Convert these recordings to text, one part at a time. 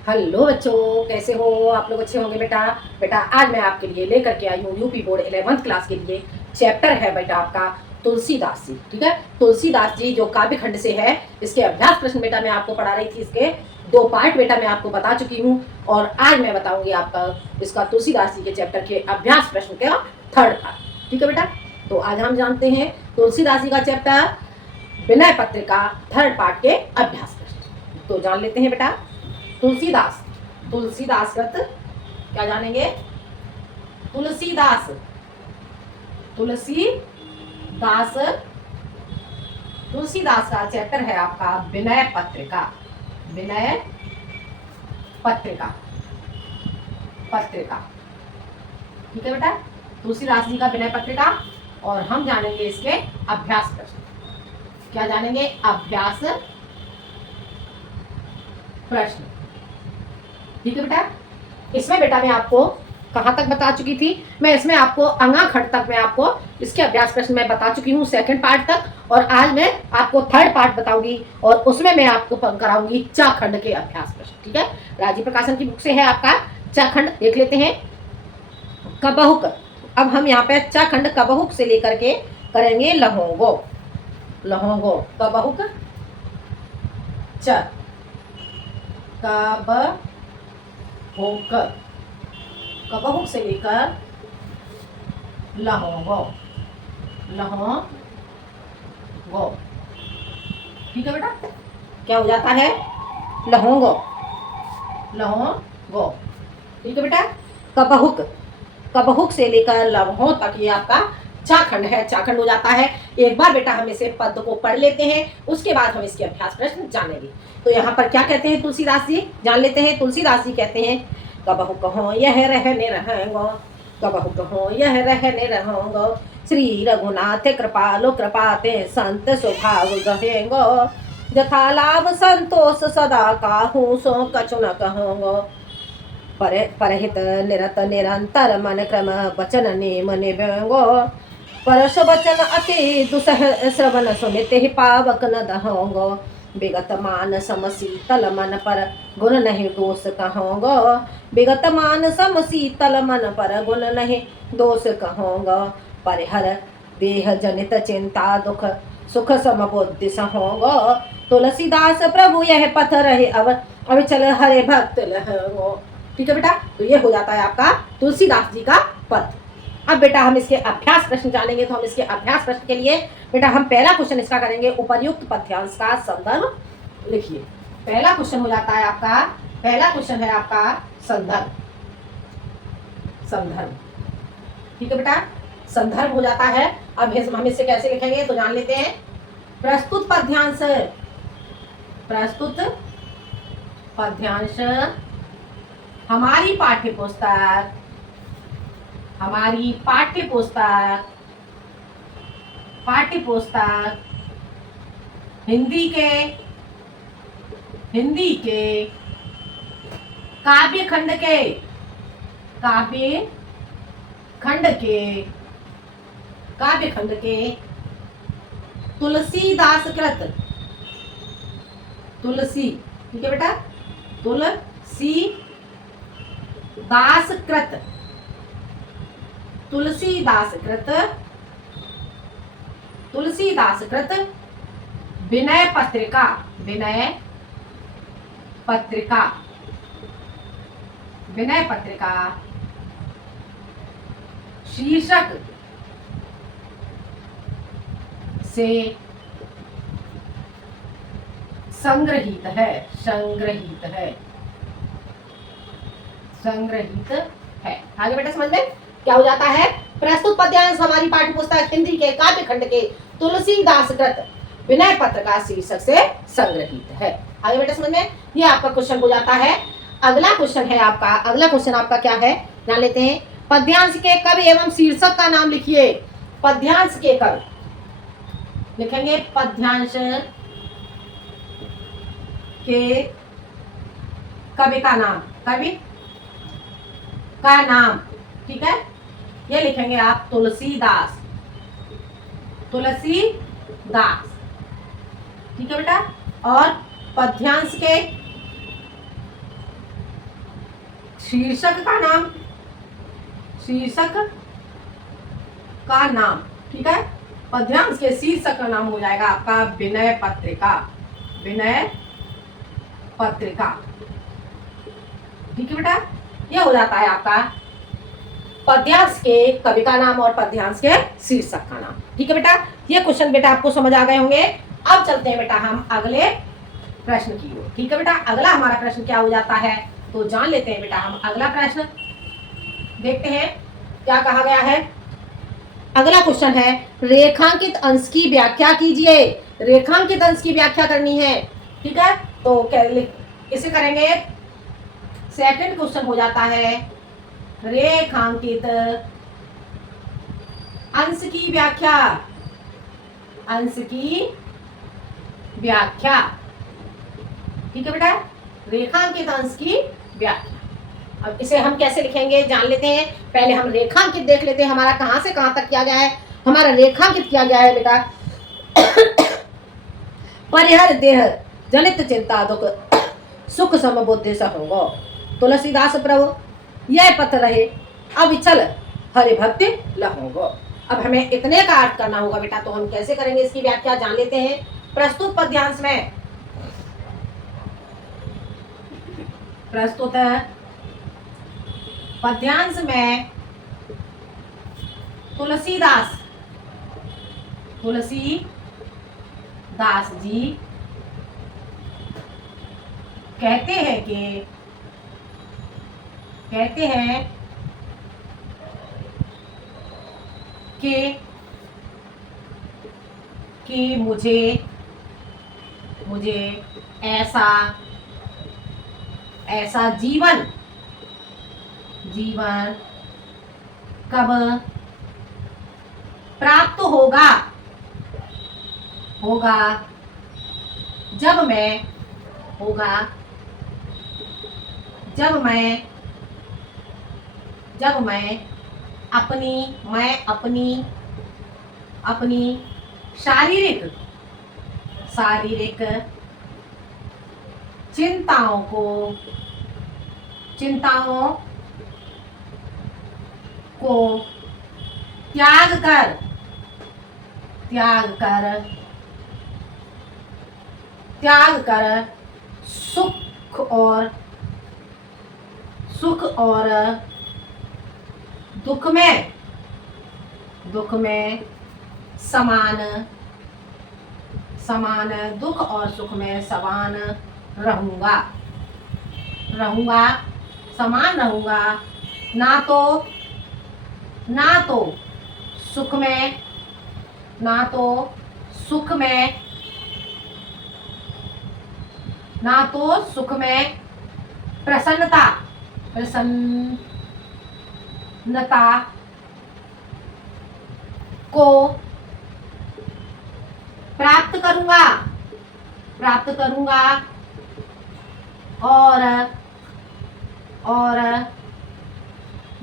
Hello बच्चों, कैसे हो आप लोग? अच्छे होंगे बेटा। बेटा आज मैं आपके लिए लेकर के आई हूँ यूपी बोर्ड 11th क्लास के लिए। चैप्टर है बेटा आपका तुलसीदास जी। ठीक है, तुलसीदास जी जो काव्य खंड से है, इसके अभ्यास प्रश्न बेटा मैं आपको पढ़ा रही थी। इसके 2 पार्ट बेटा मैं आपको बता चुकी हूँ और आज मैं बताऊंगी आपका इसका तुलसीदास जी के चैप्टर के अभ्यास प्रश्न का 3rd पार्ट। ठीक है बेटा, तो आज हम जानते हैं तुलसीदास जी का chapter Vinay Patrika 3rd part के अभ्यास प्रश्न। तो जान लेते हैं बेटा। तुलसीदास, तुलसीदास कृत क्या जानेंगे? तुलसीदास, तुलसीदास, तुलसीदास का चैप्टर है आपका विनय पत्रिका। विनय पत्रिका, पत्रिका। ठीक है बेटा, तुलसीदास जी का विनय पत्रिका। और हम जानेंगे इसके अभ्यास प्रश्न। क्या जानेंगे? अभ्यास प्रश्न। ठीक है बेटा, इसमें बेटा मैं आपको कहाँ तक बता चुकी थी? मैं इसमें आपको अंगा खंड तक मैं आपको इसके अभ्यास प्रश्न में बता चुकी हूँ, 2nd पार्ट तक। और आज मैं आपको 3rd पार्ट बताऊंगी और उसमें मैं आपको कराऊंगी चा खंड के अभ्यास प्रश्न। ठीक है, राजीव प्रकाशन की बुक से है आपका चा खंड। देख लेते हैं। कबहुक, अब हम यहाँ पे चा खंड कबहुक से लेकर के करेंगे लहोंगो। लहोंगो, कबहुक च, कब होकर, कबहुक से लेकर लहोंगो, लहोंगो। ठीक है बेटा, क्या हो जाता है? लहोंगो, लहोंगो। ठीक है बेटा, कबहुक, कबहुक से लेकर लम्हों तक ये आपका चाखंड है, चाखंड हो जाता है। एक बार बेटा हम इसे पद को पढ़ लेते हैं, उसके बाद हम इसके अभ्यास प्रश्न जानेंगे। तो यहाँ पर क्या कहते हैं तुलसीदास जी, जान लेते हैं। तुलसीदास जी कहते हैं कबहु कहो यह रहने रहेंगो, कबहु कहो यह रहने रहेंगो, श्री रघुनाथ कृपालो कृपाते संत स्वभाव गहेंगो, जथा लाभ संतोष सदा काहू सो कछु न कहूंगो, परहित निरत निरंतर मन क्रम वचन नेम निभंगो, परस वचन अति दुसह श्रवण सुनित ही पावक न दहोंगो, विगत मान सम शीतल मन पर गुण नहीं दोष कहूँगो, विगत मान सम शीतल मन पर गुण नहीं दोष कहूँगो, परिहर देह जनित चिंता दुख सुख सम बुद्धि सहूँगो, तुलसीदास प्रभु यह पथ रहे अब चल हरे भक्त लहोंगो। ठीक है बेटा, तो ये हो जाता है आपका तुलसीदास जी का पद। अब बेटा हम इसके अभ्यास प्रश्न जानेंगे। तो हम इसके अभ्यास प्रश्न के लिए बेटा हम पहला क्वेश्चन इसका करेंगे, उपर्युक्त पद्यांश का संदर्भ लिखिए। पहला क्वेश्चन हो जाता है आपका, पहला क्वेश्चन है आपका संदर्भ, संदर्भ। ठीक है बेटा, संदर्भ हो जाता है। अब हम इसे कैसे लिखेंगे तो जान लेते हैं। प्रस्तुत पद्यांश, प्रस्तुत पद्यांश हमारी पाठ्य पुस्तक, हमारी पाठ्य पुस्तक, पाठ्य पुस्तक हिंदी के, हिंदी के काव्य खंड के, काव्य खंड के, काव्य खंड के तुलसीदास कृत, तुलसी, ठीक है बेटा, तुलसी दास कृत, तुलसीदास कृत, तुलसीदास कृत विनय पत्रिका, विनय पत्रिका, विनय पत्रिका शीर्षक से संग्रहित है, संग्रहित है, संग्रहित है। आगे बेटा समझ में क्या हो जाता है? प्रस्तुत पद्यांश हमारी पाठ्य पुस्तक हिंदी के काव्य खंड के तुलसीदास कृत विनय पत्रिका शीर्षक से संग्रहित है। आगे बेटा समझ में, ये आपका क्वेश्चन हो जाता है। अगला क्वेश्चन है आपका, अगला क्वेश्चन आपका क्या है जान लेते हैं। पद्यांश के कवि एवं शीर्षक का नाम लिखिए। पद्यांश के कवि लिखेंगे, पद्यांश के कवि का नाम, कवि का नाम। ठीक है, ये लिखेंगे आप तुलसीदास, तुलसीदास। ठीक है बेटा, और पद्यांश के शीर्षक का नाम, शीर्षक का नाम, ठीक है। पद्यांश के शीर्षक का नाम हो जाएगा आपका विनय पत्रिका, विनय पत्रिका, ठीक है बेटा। यह हो जाता है आपका पद्यांश के कवि का नाम और पद्यांश के शीर्षक का नाम, ठीक है बेटा। ये क्वेश्चन बेटा आपको समझ आ गए होंगे। अब चलते हैं बेटा हम अगले प्रश्न की ओर, ठीक है बेटा। अगला हमारा प्रश्न क्या हो जाता है तो जान लेते हैं बेटा हम। अगला प्रश्न देखते हैं क्या कहा गया है। अगला क्वेश्चन है रेखांकित अंश की व्याख्या कीजिए। रेखांकित अंश की व्याख्या करनी है, ठीक है। तो कैसे करेंगे। सेकंड क्वेश्चन हो जाता है रेखांकित अंश की व्याख्या, अंश की व्याख्या, ठीक है बेटा। रेखांकित अंश की व्याख्या। अब इसे हम कैसे लिखेंगे जान लेते हैं। पहले हम रेखांकित देख लेते हैं हमारा कहां से कहां तक किया गया है। हमारा रेखांकित किया गया है बेटा परिहर देह जनित चिंता दुख सुख समबुद्धि सहोगो तुलसीदास प्रभु यह पथ रहे अब चल हरि भक्ति लहोगो। अब हमें इतने का अर्थ करना होगा बेटा, तो हम कैसे करेंगे इसकी व्याख्या जान लेते हैं। प्रस्तुत पद्यांश में, प्रस्तुत पद्यांश में तुलसीदास जी कहते हैं कि मुझे ऐसा जीवन कब प्राप्त होगा जब मैं अपनी शारीरिक चिंताओं को त्याग कर सुख और दुख में समान दुख और सुख में समान रहूंगा, समान रहूंगा। ना तो सुख में प्रसन्नता को प्राप्त करूंगा और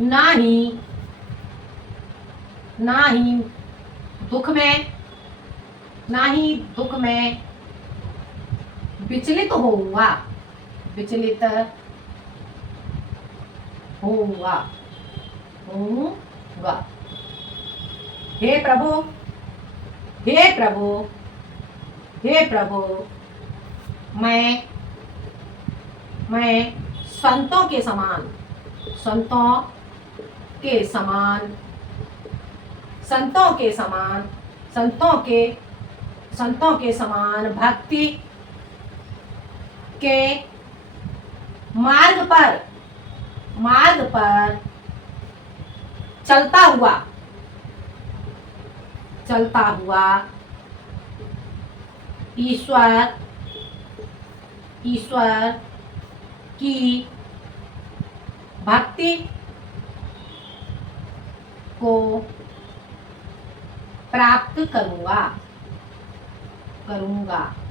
ना ही दुख में विचलित होऊंगा, हे प्रभु मैं संतों के समान भक्ति के मार्ग पर चलता हुआ ईश्वर की भक्ति को प्राप्त करूंगा।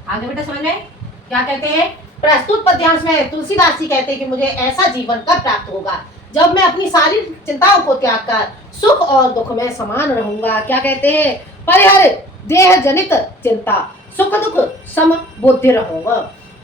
आगे बेटा समझ में क्या कहते हैं। प्रस्तुत पद्यांश में तुलसीदास जी कहते हैं कि मुझे ऐसा जीवन कब प्राप्त होगा जब मैं अपनी सारी चिंताओं को त्याग कर सुख और दुख में समान रहूंगा। क्या कहते हैं, परिहर देह जनित चिंता सुख दुख सम बुद्धि रहूंगा।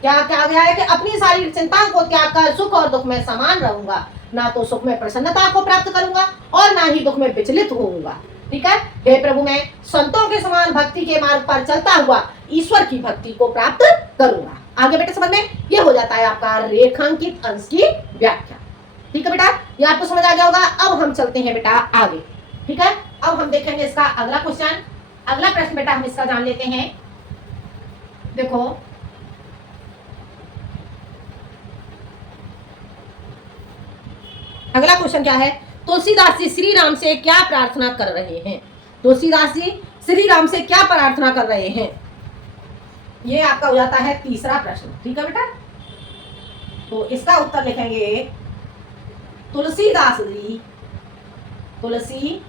क्या क्या गया है कि अपनी सारी चिंताओं को त्याग कर सुख और दुख में समान रहूंगा, ना तो सुख में प्रसन्नता को प्राप्त करूंगा और ना ही दुख में विचलित होऊंगा। ठीक है, हे प्रभु मैं संतों के समान भक्ति के मार्ग पर चलता हुआ ईश्वर की भक्ति को प्राप्त करूंगा। आगे बेटे समझ में ये हो जाता है आपका रेखांकित अंश की व्याख्या। ठीक है बेटा, ये आपको समझ आ गया होगा। अब हम चलते हैं बेटा आगे। ठीक है, अब हम देखेंगे इसका अगला क्वेश्चन। अगला प्रश्न बेटा हम इसका जान लेते हैं। देखो अगला क्वेश्चन क्या है, तुलसीदास जी श्री राम से क्या प्रार्थना कर रहे हैं। तुलसीदास जी श्री राम से क्या प्रार्थना कर रहे हैं, ये आपका हो जाता है तीसरा प्रश्न। ठीक है बेटा, तो इसका उत्तर लिखेंगे तुलसीदास जी तुलसीदास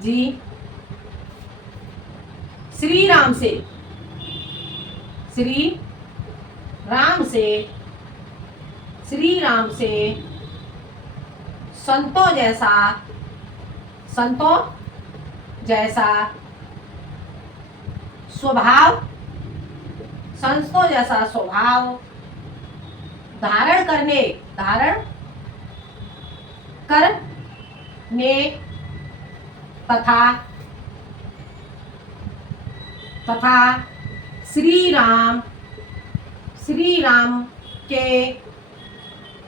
जी श्री राम से संतों जैसा स्वभाव धारण करने तथा श्री राम के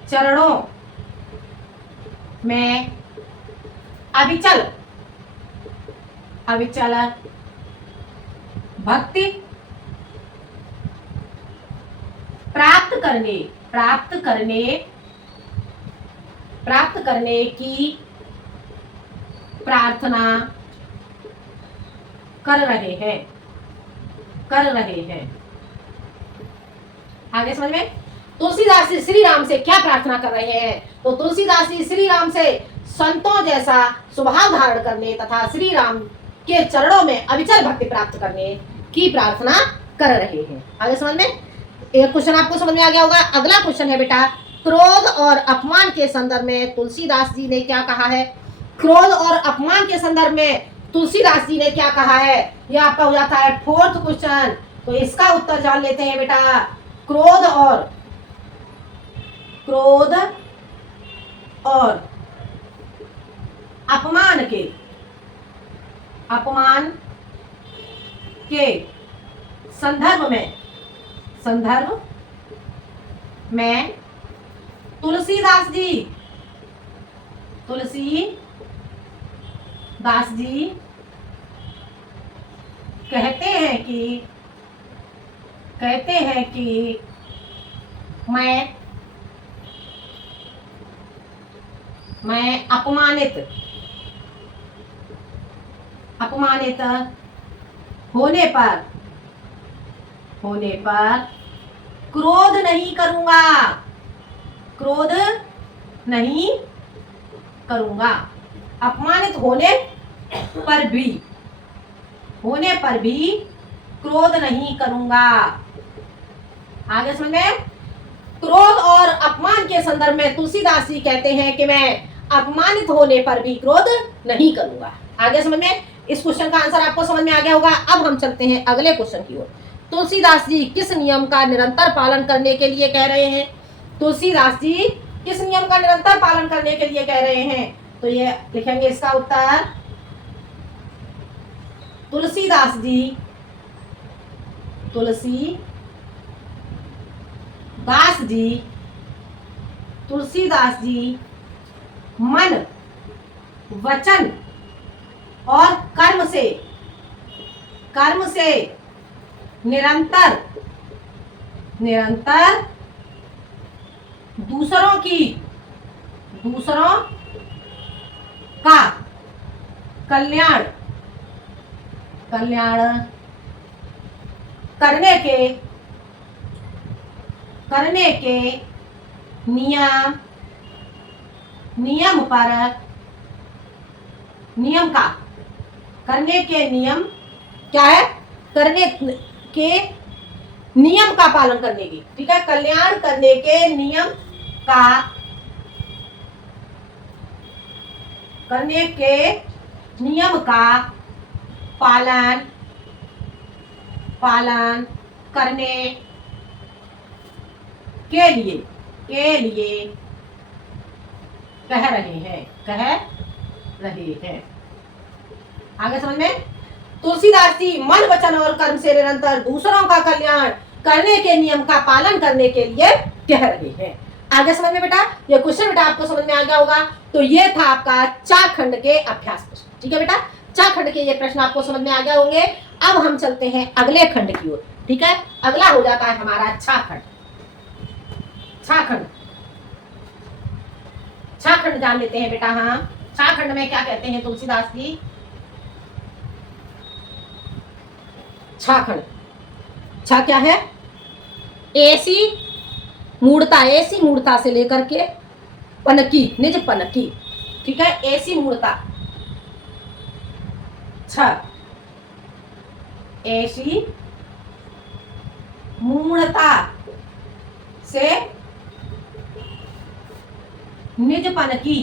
चरणों में अविचल भक्ति प्राप्त करने की प्रार्थना कर रहे हैं। आगे समझ में, तुलसीदास जी श्री राम से क्या प्रार्थना कर रहे हैं, तो तुलसीदास जी श्री राम से संतों जैसा स्वभाव धारण करने तथा श्री राम के चरणों में अविचल भक्ति प्राप्त करने की प्रार्थना कर रहे हैं। आगे समझ में, एक क्वेश्चन आपको समझ में आ गया होगा। अगला क्वेश्चन है बेटा, क्रोध और अपमान के संदर्भ में तुलसीदास जी ने क्या कहा है। क्रोध और अपमान के संदर्भ में तुलसीदास जी ने क्या कहा है, यह आपका हो जाता है फोर्थ क्वेश्चन। तो इसका उत्तर जान लेते हैं बेटा, क्रोध और अपमान के संदर्भ में तुलसीदास जी कहते हैं कि मैं अपमानित होने पर क्रोध नहीं करूंगा। अपमानित होने पर भी क्रोध नहीं करूंगा। आगे समझ में, क्रोध और अपमान के संदर्भ में तुलसीदास जी कहते हैं कि मैं अपमानित होने पर भी क्रोध नहीं करूंगा। आगे समझ में, इस क्वेश्चन का आंसर आपको समझ में आ गया होगा। अब हम चलते हैं अगले क्वेश्चन की ओर। तुलसीदास जी किस नियम का निरंतर पालन करने के लिए कह रहे हैं। तुलसीदास जी किस नियम का निरंतर पालन करने के लिए कह रहे हैं, तो ये लिखेंगे इसका उत्तर, तुलसीदास जी मन वचन और कर्म से निरंतर दूसरों का कल्याण करने के नियम का पालन करने की, ठीक है, कल्याण करने के नियम का पालन पालन करने के लिए कह रहे हैं। आगे समझ में? तुलसीदास जी मन वचन और कर्म से निरंतर दूसरों का कल्याण करने के नियम का पालन करने के लिए कह रहे हैं। आगे समझ में बेटा? ये क्वेश्चन बेटा आपको समझ में आ गया होगा। तो ये था आपका चा खंड के अभ्यास प्रश्न। ठीक है बेटा, चा खंड के ये प्रश्न आपको समझ में आ गया होंगे। अब हम चलते हैं अगले खंड की ओर। ठीक है, अगला हो जाता है हमारा छा खंड। छा खंड जान लेते हैं बेटा। हाँ, छा खंड में क्या कहते हैं तुलसीदास जी? छा खंड, छा क्या है? ऐसी मूर्ता से लेकर के पनकी, निज पनकी। ठीक है, ऐसी मूर्ता, छ ऐसी मूर्ता से निज पनकी,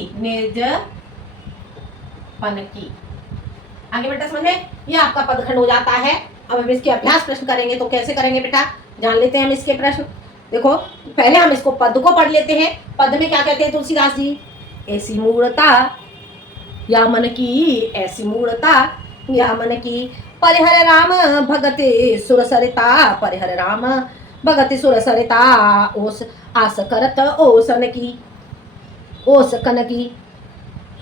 आगे बेटा समझ में? ये आपका पदखंड हो जाता है। अब हम इसके अभ्यास प्रश्न करेंगे। तो कैसे करेंगे बेटा, जान लेते हैं हम इसके प्रश्न। देखो, पहले हम इसको पद को पढ़ लेते हैं। पद में क्या कहते हैं तुलसीदास जी? ऐसी मूर्ता या मन की, ऐसी मूर्ता या मन की, परिहर राम भगते सुर सरिता, परिहर राम भगति सुर सरिता, ओस आस करत ओसन की, ओस कन की,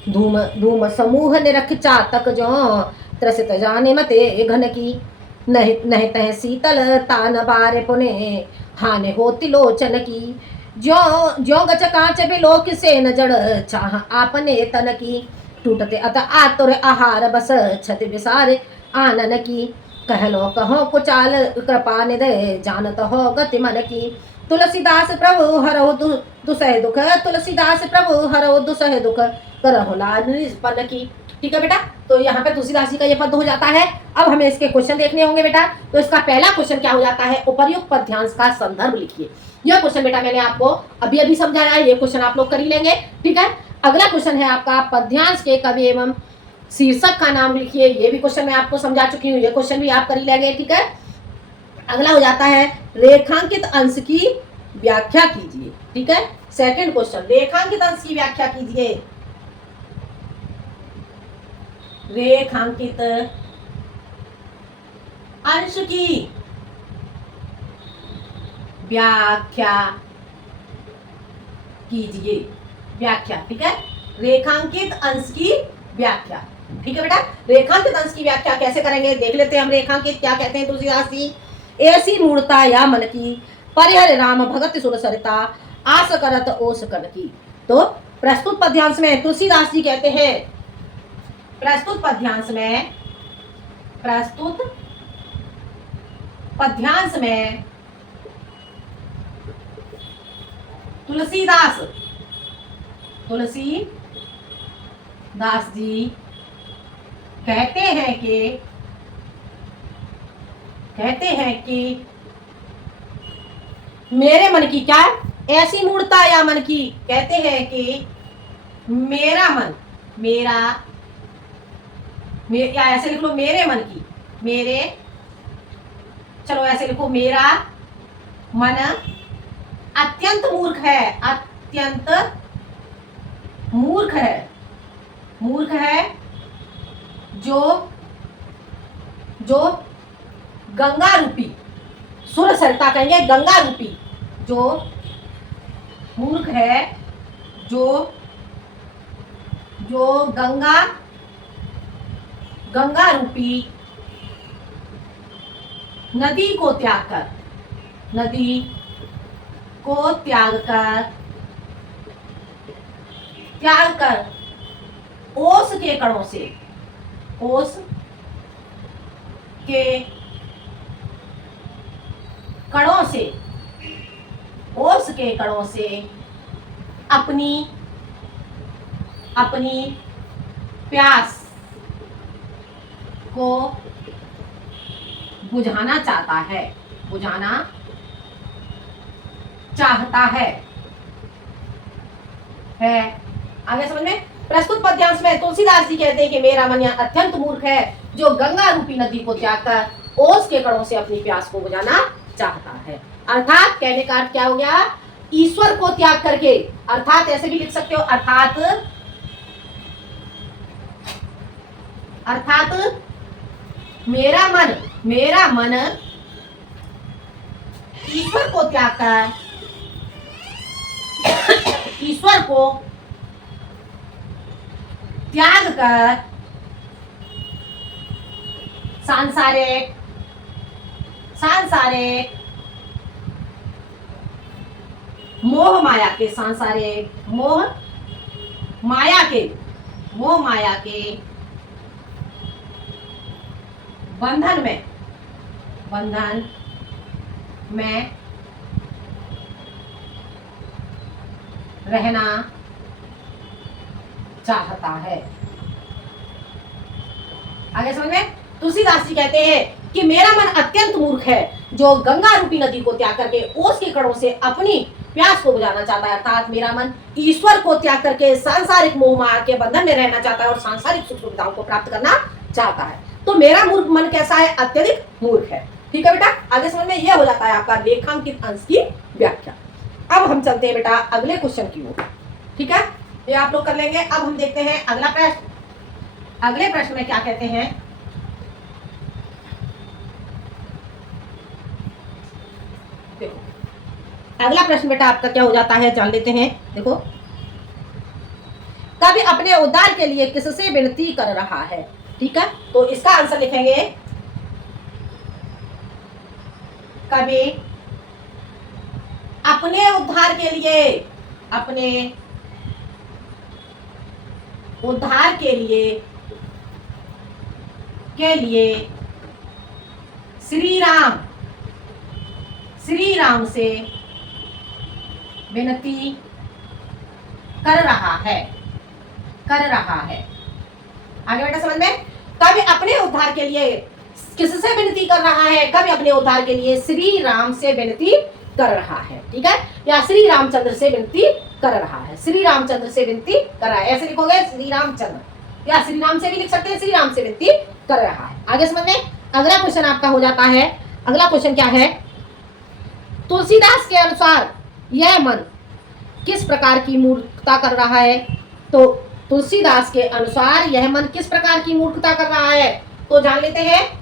धूम धूम समूह निरख चातक जो, त्रसित जाने मते घन की, नहीं नहीं तह शीतल तान बारे पुने, हानि होती लोचन की, जो जो गच कांच बिलोक से न जड़, चाह आपने तन की, टूटते अत आतुर आहार बस, छति विसार आनन की, कहलो कहो कुचाल कृपा निदय, जानत हो गति मन की, तुलसीदास प्रभु हरौ दुसह दुख, तुलसीदास प्रभु हरौ दुसह दुख, करहु लाज निष्पन्न की। ठीक है बेटा, तो यहाँ पे तुलसीदास जी का ये पद हो जाता है। अब हमें इसके क्वेश्चन देखने होंगे बेटा। तो इसका पहला क्वेश्चन क्या हो जाता है? उपर्युक्त पद्यांश का संदर्भ लिखिए। यह क्वेश्चन बेटा मैंने आपको अभी अभी समझाया है, ये क्वेश्चन आप लोग कर ही लेंगे। ठीक है, अगला क्वेश्चन है आपका पद्यांश के कवि एवं शीर्षक का नाम लिखिए। ये भी क्वेश्चन मैं आपको समझा चुकी हूँ, ये क्वेश्चन भी आप कर ही लेंगे। ठीक है, अगला हो जाता है रेखांकित अंश की व्याख्या कीजिए। ठीक है, सेकंड क्वेश्चन, रेखांकित अंश की व्याख्या कीजिए। रेखांकित अंश की व्याख्या कीजिए। व्याख्या, ठीक है, रेखांकित अंश की व्याख्या। ठीक है बेटा, रेखांकित अंश की व्याख्या कैसे करेंगे देख लेते हैं हम। रेखांकित क्या कहते हैं तुलसीदास जी? ऐसी मूर्ता या मन की, परिहर राम भगत सुर सरिता, आस करत ओस कन की। तो प्रस्तुत पद्यांश में तुलसीदास जी कहते हैं, प्रस्तुत पद्यांश में तुलसीदास जी कहते हैं कि मेरे मन की, क्या ऐसी मूर्ता या मन की, कहते हैं कि मेरा मन, या ऐसे लिख लो मेरे मन की, चलो ऐसे लिखो, मेरा मन अत्यंत मूर्ख है, जो गंगा रूपी, सुर सरिता कहेंगे, गंगा रूपी, जो मूर्ख है, जो गंगा रूपी नदी को त्याग कर ओस के कणों से अपनी प्यास को बुझाना चाहता है। आगे समझ में? प्रस्तुत पद्यांश में तुलसीदास जी कहते हैं कि मेरा मन यह अत्यंत मूर्ख है जो गंगा रूपी नदी को त्याग कर ओस के कणों से अपनी प्यास को बुझाना चाहता है। अर्थात कहने का अर्थ क्या हो गया, ईश्वर को त्याग करके, अर्थात ऐसे भी लिख सकते हो, अर्थात मेरा मन ईश्वर को त्याग कर, ईश्वर को त्याग कर सांसारिक मोह माया के, सांसारिक मोह माया के बंधन में रहना चाहता है। आगे समझ में, तुलसीदास जी कहते हैं कि मेरा मन अत्यंत मूर्ख है जो गंगा रूपी नदी को त्याग करके ओस के कणों से अपनी प्यास को बुझाना चाहता है। अर्थात मेरा मन ईश्वर को त्याग करके सांसारिक मोह माया के बंधन में रहना चाहता है और सांसारिक सुख सुविधाओं को प्राप्त करना चाहता है। तो मेरा मूर्ख मन कैसा है, अत्यधिक मूर्ख है। ठीक है बेटा, आगे समझ में यह हो जाता है आपका रेखांकित अंश की व्याख्या। अब हम चलते हैं बेटा अगले क्वेश्चन की ओर। ठीक है, ये आप लोग कर लेंगे। अब हम देखते हैं अगला प्रश्न। अगले प्रश्न में क्या कहते हैं, देखो अगला प्रश्न बेटा आपका क्या हो जाता है, जान लेते हैं। देखो, कवि अपने उद्धार के लिए किससे विनती कर रहा है। ठीक है, तो इसका आंसर लिखेंगे, कवि अपने उद्धार के लिए, अपने उद्धार के लिए श्री राम से विनती कर रहा है। आगे बेटा समझ में, कवि अपने उद्धार के लिए किससे विनती कर रहा है, कवि अपने उद्धार के लिए श्री राम से विनती कर रहा है। ठीक है, या श्री रामचंद्र से विनती कर रहा है, श्री रामचंद्र से विनती कर रहा है, ऐसे लिखोगे श्री रामचंद्र, या श्री राम से भी लिख सकते हैं, श्री राम से विनती कर रहा है। आगे समझ में, अगला क्वेश्चन आपका हो जाता है, अगला क्वेश्चन क्या है, तुलसीदास के अनुसार यह मन किस प्रकार की मूर्खता कर रहा है। तो तुलसीदास के अनुसार यह मन किस प्रकार की मूर्खता कर रहा है, तो जान लेते हैं।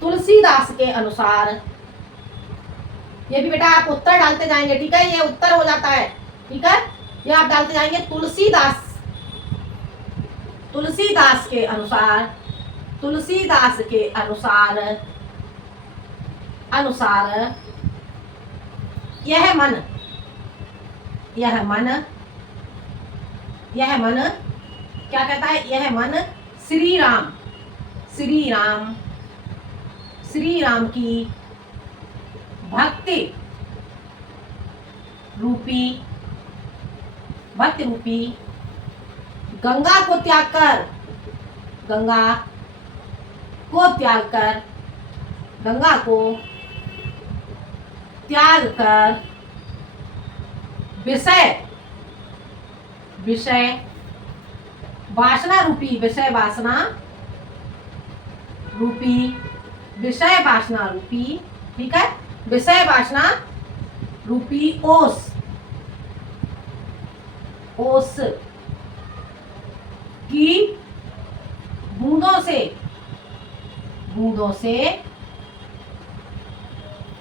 तुलसीदास के अनुसार, ये भी बेटा आप उत्तर डालते जाएंगे। ठीक है, ये उत्तर हो जाता है। ठीक है, ये आप डालते जाएंगे, तुलसीदास के अनुसार यह मन क्या कहता है, यह मन श्री राम की भक्ति रूपी गंगा को त्याग कर विषय वासना रूपी, ठीक है, विषय वासना रूपी ओस की बूंदों से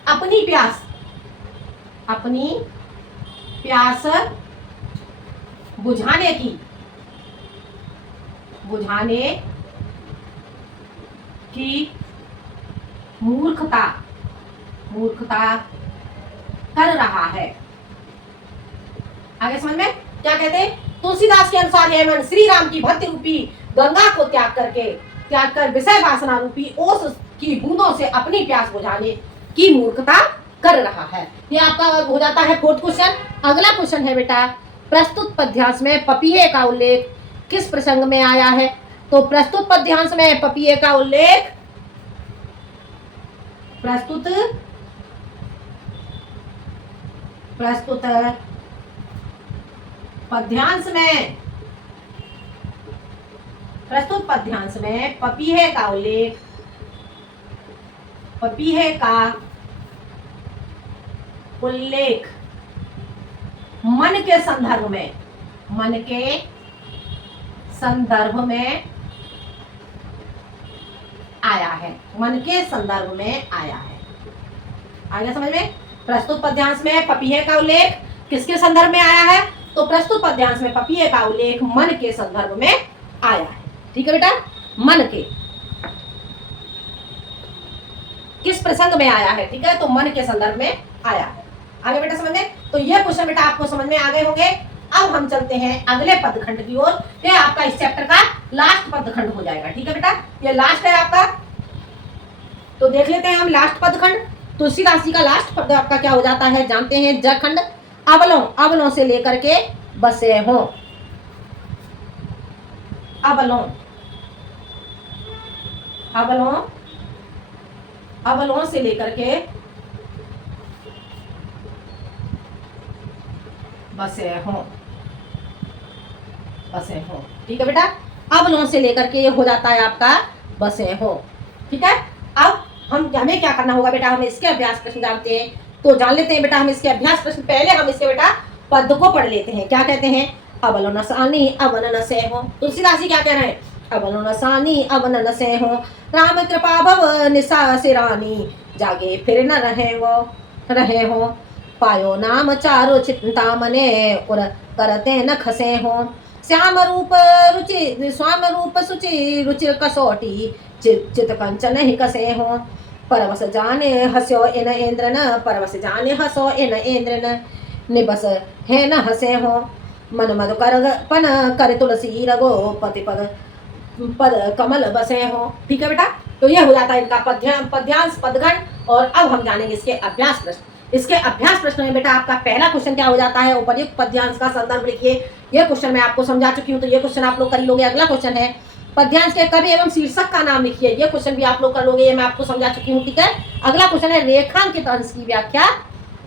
अपनी प्यास बुझाने की मूर्खता कर रहा है। आगे समझ में क्या कहते हैं, तुलसीदास के अनुसार यह मन श्री राम की भक्ति रूपी गंगा को त्याग कर विषय वासना रूपी ओस की बूंदों से अपनी प्यास बुझाने की मूर्खता कर रहा है। ये आपका हो जाता है फोर्थ क्वेश्चन। अगला क्वेश्चन है बेटा, प्रस्तुत पद्यांश में पपीहे का उल्लेख किस प्रसंग में आया है। तो प्रस्तुत पद्यांश में पपीहे का उल्लेख प्रस्तुत पद्यांश में, प्रस्तुत पद्यांश में पपीहे का उल्लेख, पपीहे का उल्लेख मन के संदर्भ में, मन के संदर्भ में आया है, मन के संदर्भ में आया है। आगे समझ में? प्रस्तुत पद्यांश में पपीहे का उल्लेख किसके संदर्भ में आया है? तो प्रस्तुत पद्यांश में पपीहे का उल्लेख मन के संदर्भ में आया है। ठीक है बेटा, मन के किस प्रसंग में आया है? ठीक है, तो मन के संदर्भ में आया है। आगे बेटा समझ में? तो ये क्वेश्चन बेटा आपको समझ में आ गए होंगे। अब हम चलते हैं अगले पदखंड की ओर। ये आपका इस चैप्टर का लास्ट पदखंड हो जाएगा। ठीक है बेटा, ये लास्ट है आपका। तो देख लेते हैं हम लास्ट पदखंड। तुलसी राशि का लास्ट पद आपका क्या हो जाता है जानते हैं? जखंड। अवलों, अवलों से लेकर के बसे हों, अवलों, अवलों, अवलों से लेकर के बसे हों, बसे हों। ठीक है बेटा, अवलों से लेकर के ये हो जाता है आपका बसे हों। ठीक है, अब हमें क्या करना होगा बेटा? हमें इसके अभ्यास प्रश्न जानते हैं, तो जान लेते हैं बेटा हम इसके अभ्यास प्रश्न। पहले हम इसके बेटा पद को पढ़ लेते हैं। क्या कहते हैं? अवलो नसानी अवन नसे हो। तुलसी राशि क्या कह रहे हैं? अवलो नसानी अवन नसे हो, राम कृपा भव निशा से रानी, जागे फिर न रहे हो, पायो नाम चारो चिंता मने, और करते न खसे हो, श्याम रूप सुचि रुचि कसौटी, चित कंचन ही कसे हो, परवस जाने हस्यो इन इंद्र न, परवस जाने हसो इन इंद्र न, निबस है न हसे हो, मन मद कर तुलसी रगो, पति पद कमल बसे हो। ठीक है बेटा, तो ये हो जाता है इनका पद्यांश पदगण। और अब हम जानेंगे इसके अभ्यास प्रश्न। इसके अभ्यास प्रश्न में बेटा आपका पहला क्वेश्चन क्या हो जाता है? उपर्युक्त पद्यांश का संदर्भ लिखिए। ये क्वेश्चन मैं आपको समझा चुकी हूँ, तो ये क्वेश्चन आप लोग कर लोगे। अगला क्वेश्चन है पद्यांश के कवि एवं शीर्षक का नाम लिखिए। ये क्वेश्चन भी आप लोग कर लोगे, ये मैं आपको समझा चुकी हूँ। ठीक है, अगला क्वेश्चन है रेखांकित अंश की व्याख्या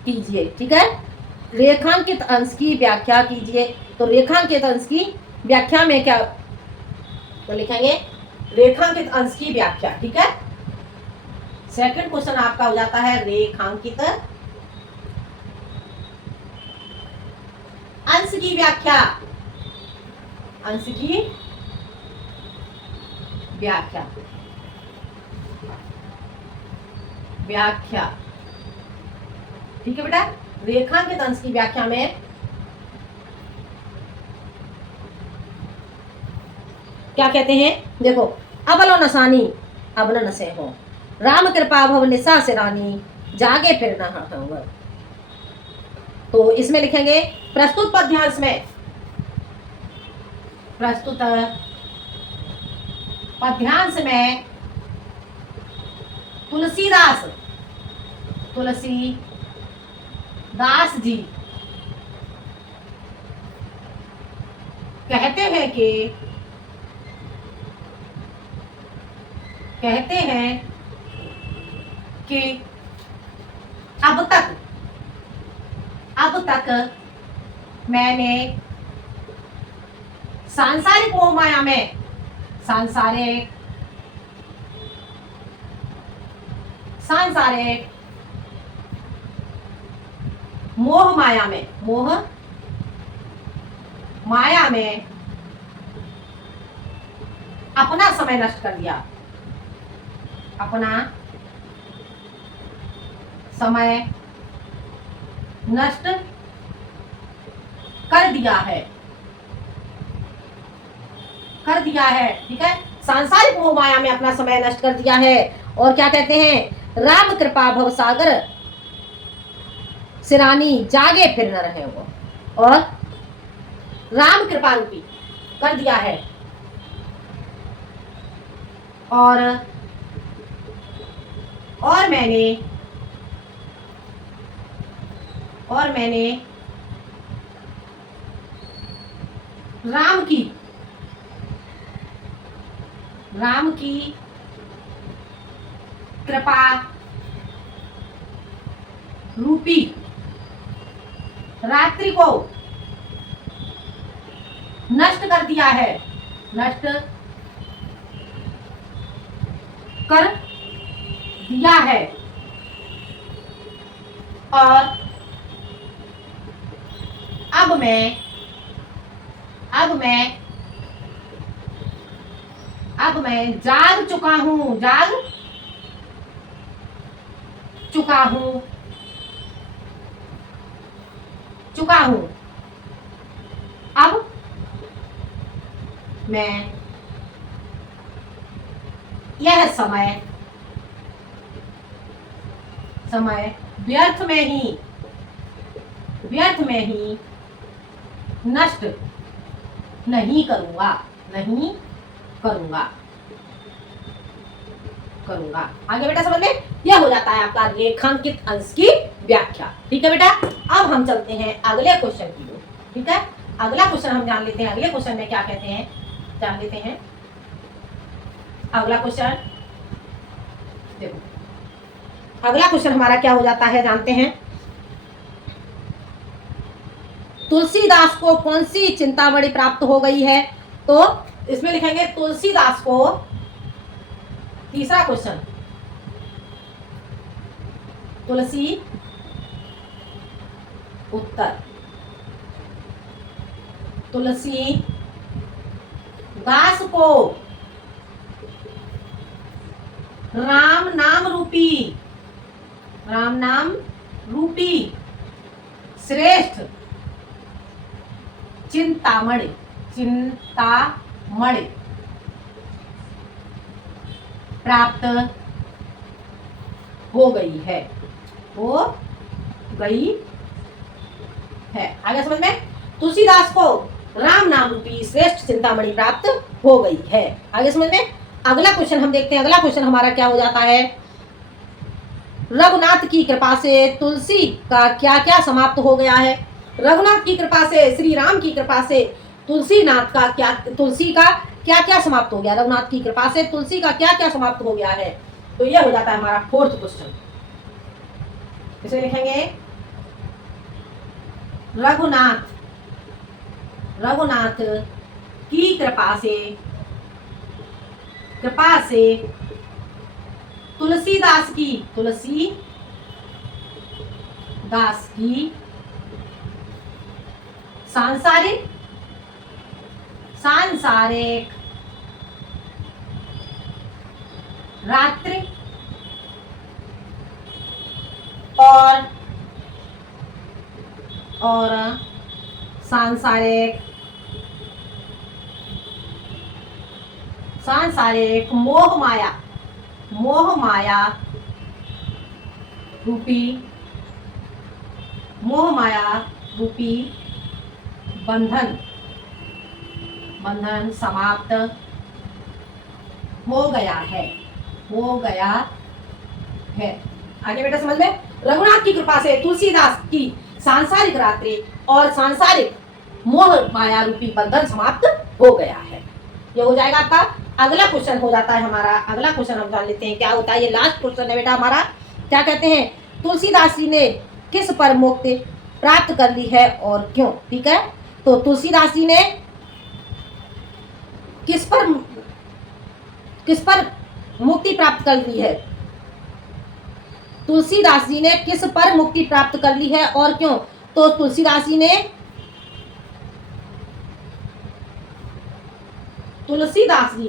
कीजिए। ठीक है, रेखांकित अंश की व्याख्या कीजिए। तो रेखांकित अंश की व्याख्या में क्या तो लिखेंगे? रेखांकित अंश की व्याख्या। ठीक है, सेकंड क्वेश्चन आपका हो जाता है रेखांकित अंश की व्याख्या, अंश की व्याख्या, व्याख्या। ठीक है बेटा, रेखांकित अंश की व्याख्या में क्या कहते हैं? देखो, अवलो नसानी अवन नसे हो, राम कृपा भव निशा से रानी, जागे फिर न हो। तो इसमें लिखेंगे प्रस्तुत पद्यांश में, प्रस्तुत पद्यांश में तुलसीदास जी कहते हैं कि अब तक मैंने सांसारिक मोह माया में, सांसारिक मोह माया में अपना समय नष्ट कर दिया, अपना समय नष्ट कर दिया है। ठीक है, सांसारिक मोह माया में अपना समय नष्ट कर दिया है। और क्या कहते हैं? राम कृपा भव सागर सिरानी, जागे फिर न रहे वो, और राम कृपा रूपी कर दिया है, और मैंने राम की कृपा रूपी रात्रि को नष्ट कर दिया है, नष्ट कर दिया है। और अब मैं जाग चुका हूं, जाग चुका हूं, चुका हूं। अब मैं यह समय व्यर्थ में ही नष्ट नहीं करूंगा, नहीं करूंगा। आगे बेटा समझ में, यह हो जाता है आपका रेखांकित अंश की व्याख्या। ठीक है बेटा, अब हम चलते हैं अगले क्वेश्चन की ओर। ठीक है, अगला क्वेश्चन हम जान लेते हैं, अगले क्वेश्चन में क्या कहते हैं जान लेते हैं। अगला क्वेश्चन देखो, अगला क्वेश्चन हमारा क्या हो जाता है जानते हैं। तुलसीदास को कौन सी चिंतामणि प्राप्त हो गई है? तो इसमें लिखेंगे तुलसीदास को, तीसरा क्वेश्चन, तुलसी उत्तर, तुलसी दास को राम नाम रूपी श्रेष्ठ चिंतामणि प्राप्त हो गई है, आगे समझ में, तुलसीदास को राम नाम रूपी श्रेष्ठ चिंतामणि प्राप्त हो गई है। आगे समझ में, अगला क्वेश्चन हम देखते हैं। अगला क्वेश्चन हमारा क्या हो जाता है। रघुनाथ की कृपा से तुलसी का क्या क्या समाप्त हो गया है? रघुनाथ की कृपा से, श्री राम की कृपा से तुलसी का क्या क्या समाप्त हो गया? रघुनाथ की कृपा से तुलसी का क्या क्या समाप्त हो गया है? तो यह हो जाता है हमारा फोर्थ क्वेश्चन। इसे लिखेंगे रघुनाथ की कृपा से तुलसीदास की सांसारिक रात्रि और सांसारिक मोह माया रूपी बंधन समाप्त हो गया है। आगे बेटा समझ में, रघुनाथ की कृपा से तुलसीदास की सांसारिक रात्रि और सांसारिक मोह माया रूपी बंधन समाप्त हो गया है। ये हो जाएगा आपका अगला क्वेश्चन हो जाता है हमारा। अगला क्वेश्चन हम जान लेते हैं क्या होता है। ये लास्ट क्वेश्चन है बेटा हमारा। क्या कहते हैं, तुलसीदास जी ने किस पर मुक्ति प्राप्त कर ली है और क्यों? ठीक है, तो तुलसीदास जी ने किस पर मुक्ति प्राप्त कर ली है? तुलसीदास जी ने किस पर मुक्ति प्राप्त कर ली है और क्यों? तो तुलसीदास जी ने तुलसीदास जी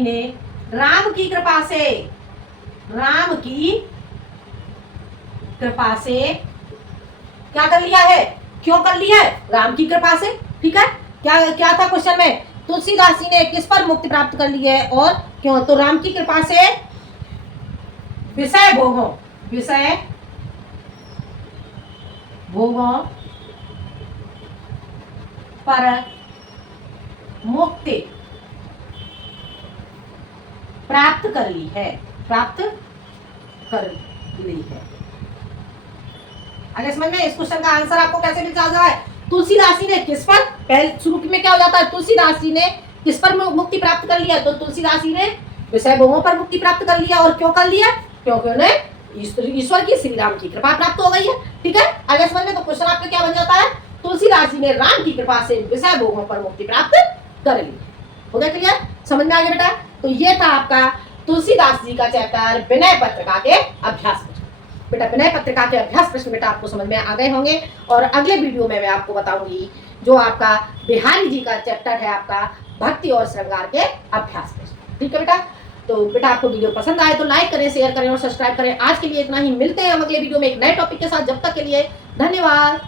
ने राम की कृपा से क्या कर लिया है? क्यों कर लिया है? राम की कृपा से। ठीक है, क्या था क्वेश्चन में? तुलसीदास जी ने किस पर मुक्ति प्राप्त कर ली है और क्यों? तो राम की कृपा से विषय भोगों पर मुक्ति प्राप्त कर ली है। आगे समझ में, इस क्वेश्चन का आंसर आपको कैसे मिल जाता है? तुलसीदास जी ने किस पर, पहले शुरू में क्या हो जाता है, तुलसीदास जी ने किस पर मुक्ति प्राप्त कर लिया? तो तुलसीदास जी ने विषय भोगों पर मुक्ति प्राप्त कर लिया। और क्यों कर लिया? क्योंकि उन्हें ईश्वर की, श्री राम की कृपा प्राप्त हो गई है। ठीक है, आगे समझ में। तो क्वेश्चन आपका क्या बन जाता है? तुलसीदास जी ने राम की कृपा से विषय भोगों पर मुक्ति प्राप्त कर ली। हो गया क्लियर? समझ में आ गया बेटा? तो ये था आपका तुलसीदास जी का चैप्टर विनय पत्रिका के अभ्यास प्रश्न। बेटा विनय पत्रिका के अभ्यास प्रश्न बेटा आपको समझ में आ गए होंगे। और अगले वीडियो में मैं आपको बताऊंगी जो आपका बिहारी जी का चैप्टर है, आपका भक्ति और श्रृंगार के अभ्यास प्रश्न। ठीक है बेटा? तो बेटा आपको वीडियो पसंद आए तो लाइक करें, शेयर करें और सब्सक्राइब करें। आज के लिए इतना ही, मिलते हैं हम अगले वीडियो में एक नए टॉपिक के साथ। जब तक के लिए धन्यवाद।